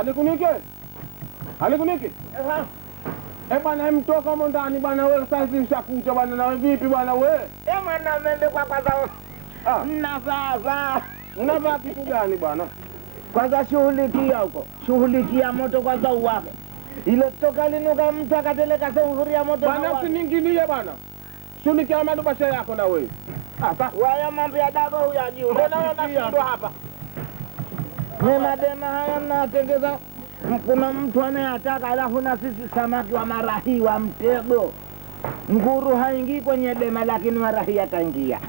Alikunike? Alikunike? Bwana mtoka huko ndani bwana wewe sasa ushakuta bwana na vipi bwana wewe? Mwana mende kwa kwanza. Navaa. Unavaa kitu gani bwana? Kwanza shughulikia huko. Shughulikia moto kwanza uwake. Ile toka linuka mtu akateleka sufuria moto. Bwana usiningilie bwana. Shughulikia madubasha yako na wewe. Sasa waya mambo ya dago huyajui. Mbona unashindwa hapa? Mimi madema haya mnatengeza. Kuna mtu anayetaka alafu na sisi samaki wa marahi wa mtego. Nguru haingii kwenye dema lakini marahi ataingia.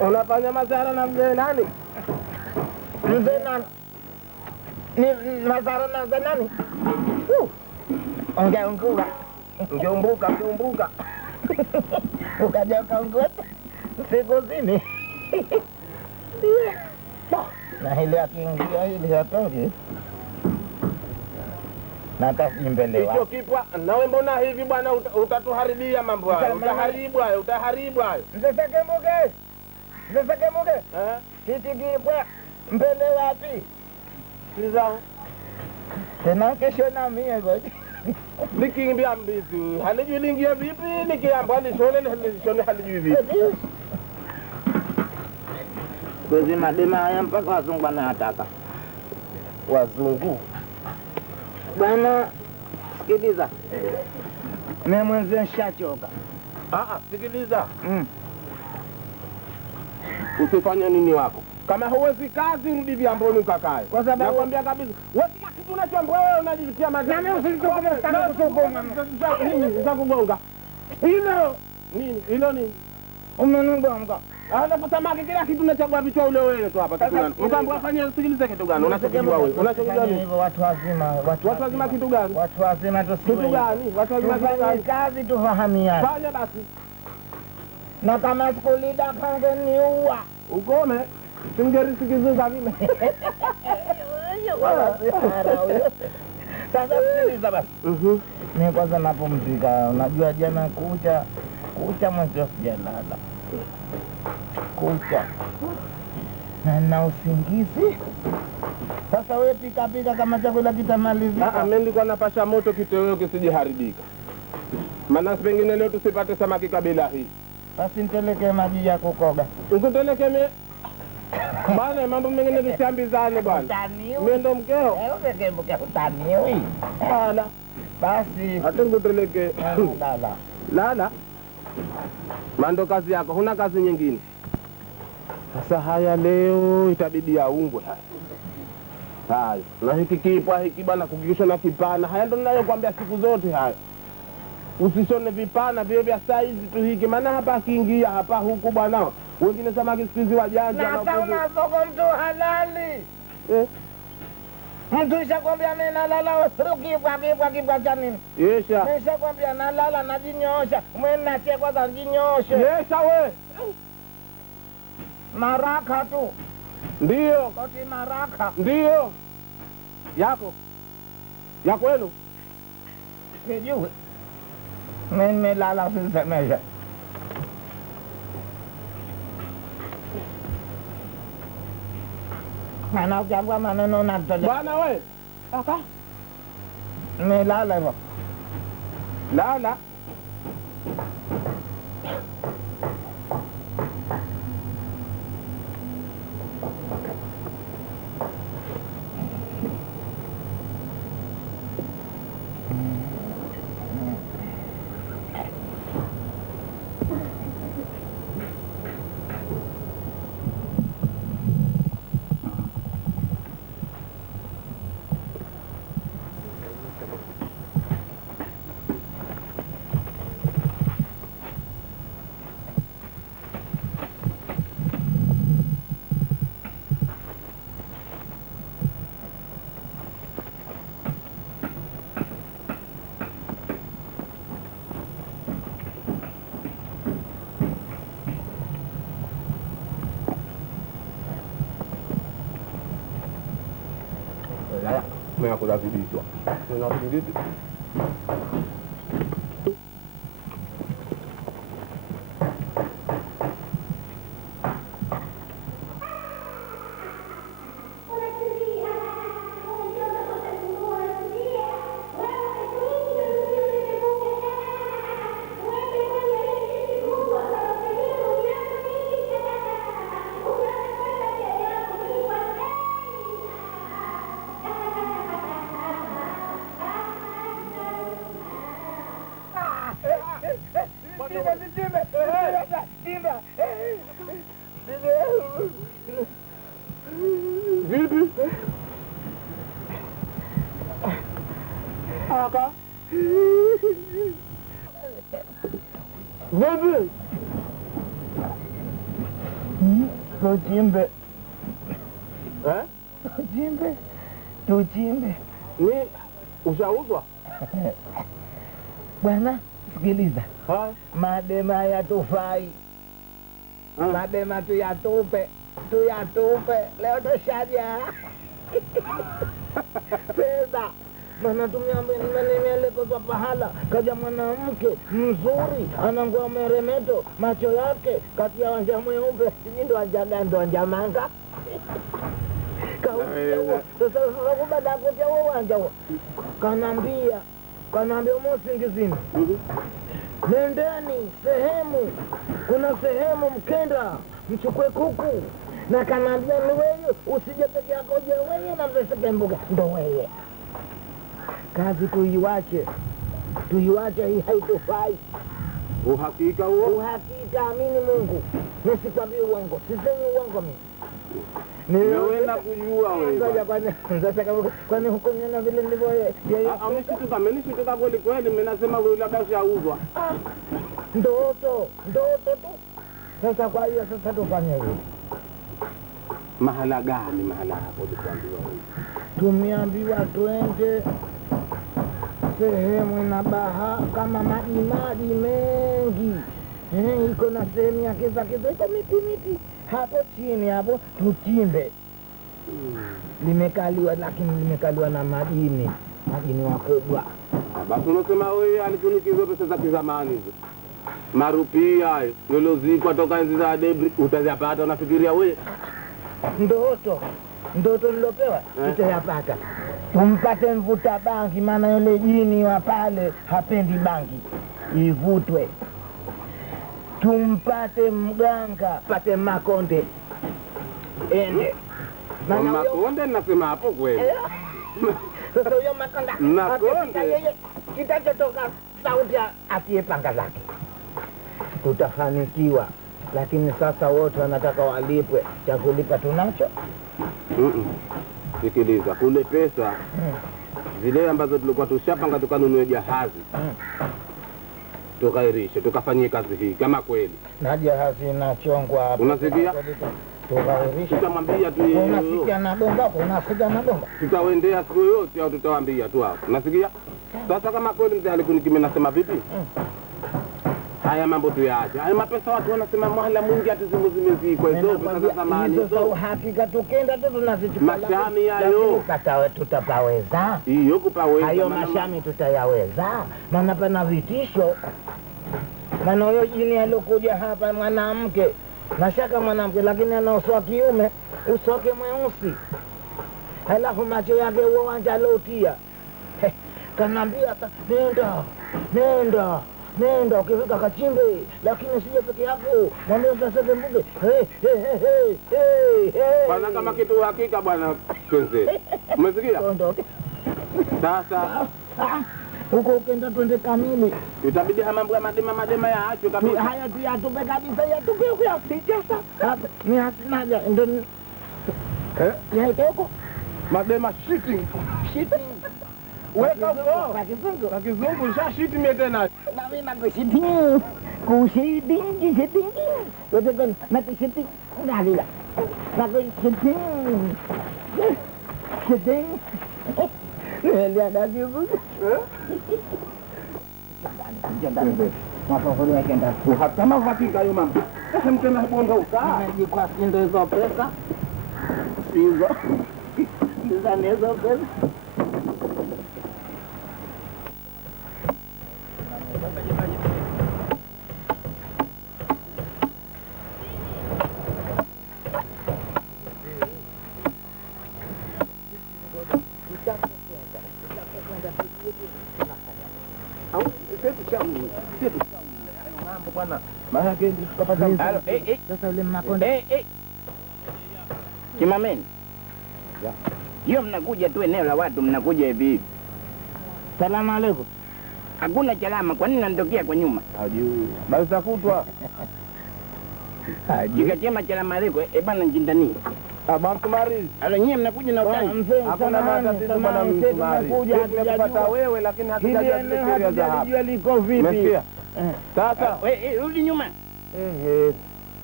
Unafanya madhara na mzee nani? Mzee nani? Ni madhara na mzee nani? Ungeunguka. Ungeumbuka. Ukaja ukaunguka. Siku zini. Na ile akiingia ile hatongi. Na atajimbelewa. Hicho kipwa nawe mbona hivi bwana utatuharibia mambo hayo. Utaharibu hayo. Msesekemuke. Kiti kipwa mbele wapi? Sizao. Tena kesho na mimi ngoja. Nikimbia mbizi. Halijui lingia vipi nikiamba lishone halijui vipi. Kwezi madema haya mpaka wazungu wanataka. Wazungu. Bwana sikiliza. Mimi mwenyewe nishachoka. Sikiliza. Usifanye nini wako? Kama huwezi kazi rudi viamboni ukakae. Kwa sababu nakwambia kabisa, wewe kila kitu unachoambia wewe unajitia mazao. Na mimi usitoke mstari kutogonga. Nini nitakugonga? Hilo nini? Umenigonga. Samaki kila kitu unachagua vichwa ule wewe tu hapa kitu gani? Ukaambia fanyia sikilize kitu gani? Unachokijua wewe. Unachokijua nini? Hivyo watu wazima kitu gani? Watu wazima tusiwe. Kitu gani? Watu wazima kazi tufahamiane. Fanya basi. Na kama sikulida pange niua. Ukome. Singerisikizuka vile. Sasa sikiliza basi. Mimi kwanza napumzika. Unajua jana kucha mwanzo sijalala. Kucha. Na usingizi. Sasa wewe pika kama chakula kitamalizika. Mimi nilikuwa napasha moto kitoweo kisijiharibika. Maana pengine leo tusipate samaki kabila hii. Basi niteleke maji ya kukoga. Usiteleke bwana mambo mengine visiambizane bwana. Mimi ndo mkeo. Wewe utaniwi. Hala. Basi atenguteleke. Lala. Mando kazi yako, huna kazi nyingine. Sasa haya leo itabidi aungwe haya. Na hiki kipwa hiki bwana kukikisha na kipana. Haya ndo ninayokuambia siku zote haya. Usishone vipana vile vya size tu hiki maana hapa akiingia hapa huku bwana. Wengine samaki siku hizi wajanja na kuja. Soko mtu halali. Mtu ishakwambia mimi nalala kipwa cha nini? Yesha. Nishakwambia nalala najinyoosha. Mimi nachia kwanza njinyooshe. Yesha we. Maraka tu. Ndio. Koti maraka. Ndio. Yako. Ya kwenu. Sijui. Mimi nimelala sisemesha. Mana ukiambia maneno unatolea. Bwana we. Nimelala hivyo. Lala. Mea kuzazidishwa. Unazidishwa. Vipi? Aka. Vipi? Tuchimbe. Eh? Tuchimbe. Ni ushauzwa? Bwana, sikiliza. Hai. Madema hayatufai. Madema tuyatupe. Leo toshaja. Pesa. Maana nimeelekezwa pahala, kaja mwanamke mzuri, anangua meremeto, macho yake kati ya wanja mweupe, sijui ndo wanja gani, ndo wanja manga. Sasa baada ya kuja huo wanja huo, kanaambia usingizini, nendeni sehemu, kuna sehemu mkenda mchukue kuku, na kanaambia ni wewe, usije peke yako, je wewe na mzee mbuga, ndo wewe. Kazi tuiwache, hii haitufai. Uhakika huo? Uhakika, amini Mungu. Nisikwambie uongo, sisemi uongo mimi. Niwenda kujua wewe. Kwani huko niona vile ndivyo yeye. Ameshituka kweli kweli, mimi nasema wewe labda ushauzwa. Ndoto tu. Sasa kwa hiyo sasa tufanye hivi. Mahala gani mahala hapo tuambiwa wewe? Tumeambiwa twende sehemu ina kama maji mengi. Iko na sehemu ya kiza iko miti hapo chini hapo tuchimbe. Limekaliwa na madini wakubwa. Basi unasema wewe alikunikizwa pesa za kizamani hizo, marupia nilozikwa toka enzi za debri, utazipata unafikiria wewe? Ndoto nilopewa tutayapata. Tumpate mvuta bangi, maana yule jini wa pale hapendi bangi ivutwe. Tumpate mganga, pate makonde ende. Makonde nasema hapo kweli. Sasa huyo makonde kitachotoka sauti atie panga lake, tutafanikiwa. Lakini sasa wote wanataka walipwe, cha kulipa tunacho. Sikiliza, kule pesa zile ambazo tulikuwa tushapanga tukanunue jahazi, tukairishe, tukafanyie kazi hii kama kweli. Na jahazi inachongwa hapo. Unasikia? Tukairishe. Tutamwambia tu yeye. Unasikia nagomba? Tutawaendea siku yote au tutawaambia tu hapo. Unasikia? Sasa kama kweli mzee alikunikime nasema vipi? Haya mambo tuyaache. Haya mapesa watu wanasema mahala mwingi atizimezimezikwa hizo pesa za zamani. Hizo hakika tukenda tu tunazichukua. Mashami hayo tutapaweza. Hiyo kupaweza. Hayo mashami tutayaweza. Maana pana vitisho. Maana huyo jini alikuja hapa mwanamke. Nashaka mwanamke lakini ana uso wa kiume, uso wake mweusi. Halafu macho yake huo wanja lotia. Kanambia nenda ukifika kachimbe, lakini usije peke yako. Mwambie sasa mbuge. Bwana kama kitu hakika bwana Kenze. Umesikia? Sasa huko ukenda twende kamili. Itabidi mambo ya madema ya acho kabisa. Haya tu yatupe kabisa, yatupe huko sasa. Hapa ni hasinaja ndio huko. Madema shitting. Weka huko. Kwa kizungu shashiti mimi tena. Na mimi nakushitting. Kushitting. Wewe na kushitting. Nalila. Na kushitting. Shitting. Ndio ndio. Mapofolo yake ndio. Kama hakika hiyo mambo. Sasa mtena bonga ukaa. Nimejikwa sindo hizo pesa. Hizo. Hizo pesa. Mambo bwana. Maana yake tukapata sasa yule makonde. Kimameni. Hiyo mnakuja tu eneo la watu, mnakuja hivi. Salamu alaykum. Hakuna chalama, kwa nini nanitokea kwa nyuma? Hajui. Basi takutwa. Jikachema chalama leko, bana njindani. Bwana Msumari. Alo nyie mnakuja na utani. Hakuna matatizo bwana Msumari. Tumekupata wewe lakini hatujajua sheria za hapa. Liko vipi? Umesikia? Sasa Rudi nyuma.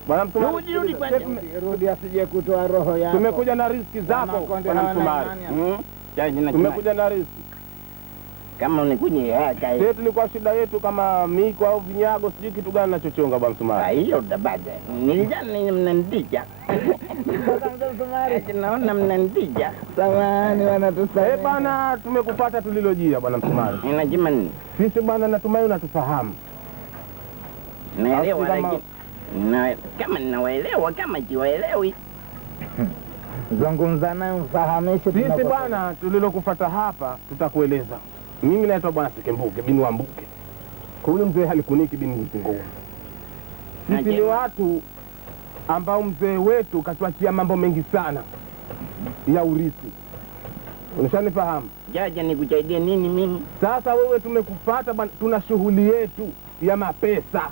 Bwana Msumari. Rudi kwanza. Rudi asije kutoa roho yako. Tumekuja na riski zako bwana Msumari. Tumekuja na riski. Kama unikuja kai. Sisi tulikuwa shida yetu kama miko au vinyago sijui kitu gani nachochonga bwana Msumari. Hiyo tabada. Nilijana mnanitija. Naona mnanitija. Samahani wanatusamehe. Bwana tumekupata tulilojia bwana Msumari. Inajima nini? Sisi bwana natumai unatufahamu. Naelewa lakini kama ninawaelewa kama siwaelewi. Zungumza naye mfahamishe. Sisi bwana tulilokufuata hapa tutakueleza. Mimi naitwa bwana Sekembuke bini wa Mbuke. Kule mzee halikuniki bini Msingou. Sisi ni watu ambao mzee wetu katuachia mambo mengi sana ya urithi. Unashanifahamu? Jaja nikusaidie nini mimi? Sasa wewe tumekufuata bwana, tuna shughuli yetu ya mapesa.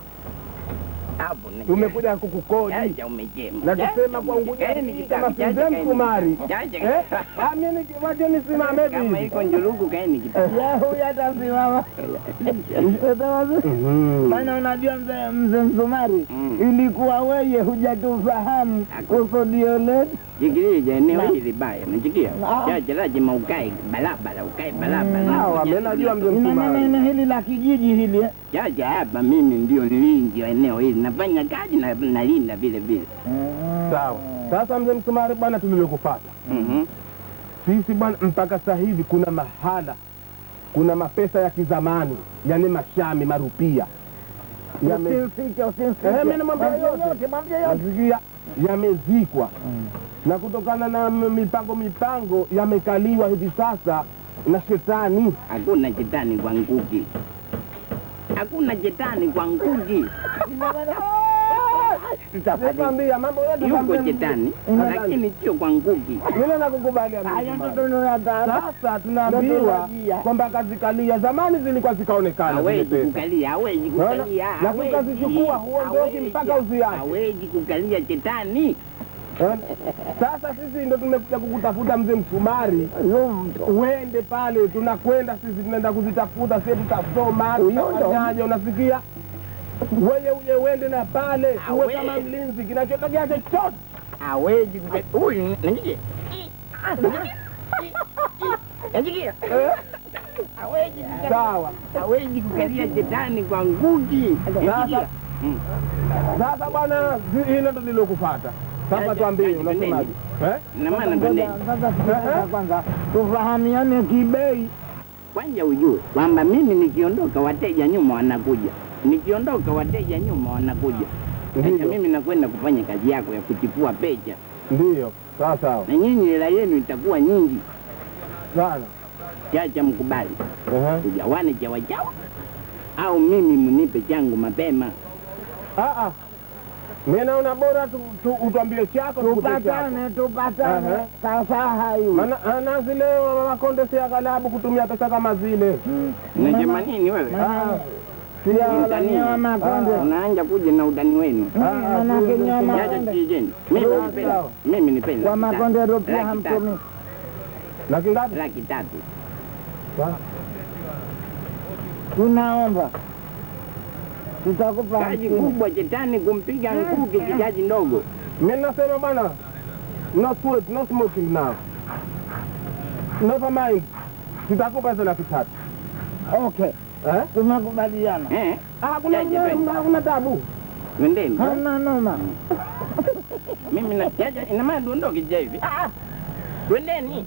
Hapo tumekuja kukukodi. Jaja umejema. Na tusema kwa Unguja kama Mzee Msumari. Jaja. Mimi waje nisimame hivi. Kama iko njulungu kaeni kitu. Ya huyu atasimama. Maana unajua mzee Msumari ilikuwa wewe hujatufahamu kusudio letu. Jikirije eneo hili baya. Najikia. Jaja lazima ukae balabala ukae balabala. Mimi najua mzee Msumari. Eneo hili la kijiji hili. Jaja hapa mimi ndio nilinzi wa eneo hili. Nafanya kazi na nalinda vile vile. Sawa. Sasa mzee Msumari bwana tulilokufuata. Sisi bwana mpaka sasa hivi kuna mahala kuna mapesa ya kizamani, yani mashami marupia. Yamezikwa. Na kutokana na mipango yamekaliwa hivi sasa na shetani. Hakuna shetani kwa nguki. Hakuna shetani kwa nguki. Nikwambia mambo yote yuko shetani lakini sio kwa nguki. Mimi nakukubalia. Sasa tunaambiwa kwamba kazikalia zamani zilikuwa zikaonekana. Hawezi kukalia, hawezi kukalia. Na kukazichukua huondoki mpaka uziache. Hawezi kukalia shetani. Sasa sisi ndio tumekuja kukutafuta mzee Msumari. Uende pale, tunakwenda sisi tunaenda kuzitafuta, sisi tutasoma, tutafanyaje unasikia? Wewe uje uende na pale, uwe kama mlinzi, kinachotokea chochote. Hawezi huyu nje. Nje. Hawezi. Sawa. Hawezi kukalia shetani kwa nguki. Sasa bwana, hilo ndio nilokufuata. Sasa tuambie unasemaje? Na maana twende. Sasa kwanza tufahamiane kibei. Kwanza ujue kwamba mimi nikiondoka wateja nyuma wanakuja. Nikiondoka wateja nyuma wanakuja. Sasa mimi nakwenda kufanya kazi yako ya kuchipua pecha. Ndio. Sawa. Na nyinyi hela yenu itakuwa nyingi sana. Chacha mkubali. Tugawane chawa chawa. Au mimi mnipe changu mapema. Mimi naona bora utuambie chako tupatane. Sasa hayo. Maana zile makonde si agalabu kutumia pesa kama zile. Unasema nini wewe? Unaanja kuja na udani wenu. Mimi nipenda. Kwa makonde rupia hamtumi. Laki ngapi? Laki 3. Tunaomba. Tutakupa kazi kubwa shetani kumpiga nguki kazi ndogo. Mimi nasema bwana, no smoking now. Never mind. Tutakupa hizo laki 3. Okay. Tumekubaliana. Kuna tabu. Twendeni. Hana noma. Mimi na ina maana tuondoke hivi. Twendeni.